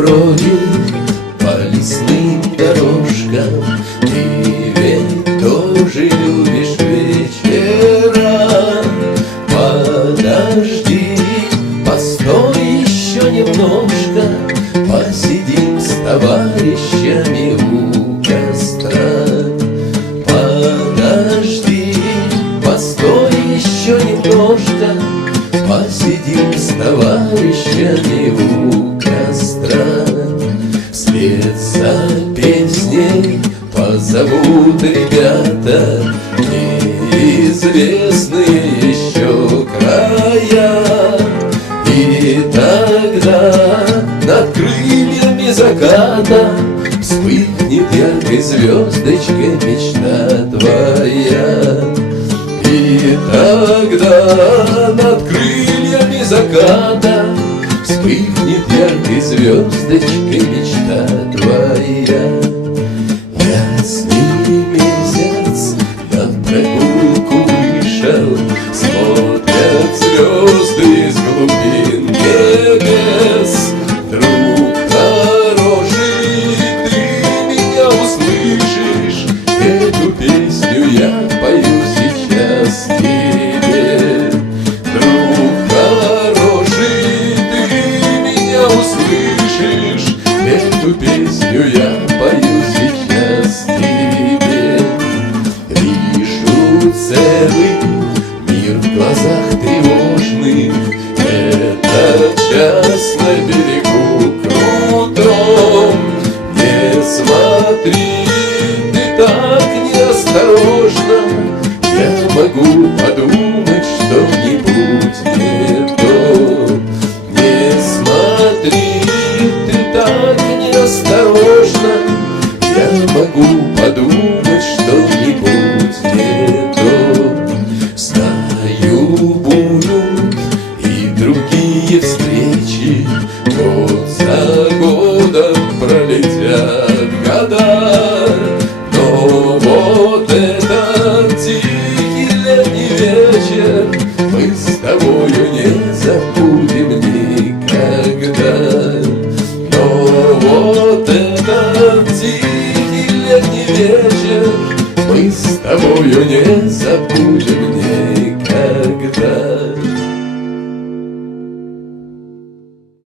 бродит по лесным дорожкам. Ты ведь тоже любишь вечера. Подожди, постой еще немножко, посидим с товарищами у костра. Подожди, постой еще немножко, посидим с товарищами у костра. Вслед за песней позовут ребята неизвестные еще края. И тогда над крыльями заката вспыхнет яркой звездочкой мечта твоя. И тогда над крыльями заката вспыхнет яркой звездочкой мечта твоя. Ясный месяц на прогулку вышел, смотрят звезды из глубин небес. Друг хороший, ты меня услышишь, эту песню я пою сейчас тебе. Друг хороший, ты меня услышишь, эту песню я пою сейчас тебе. Вижу целый мир в глазах тревожных, этот час на берегу крутом. Не смотри, ты так неосторожно, я могу подумать что-нибудь не то. Не смотри, ты так неосторожно, я могу подумать что-нибудь не то. Знаю, будут и другие встречи, год за годом пролетят года. Но вот этот тихий летний вечер мы с тобою не забудем никогда. Но вот этот тихий летний вечер мы с тобою не забудем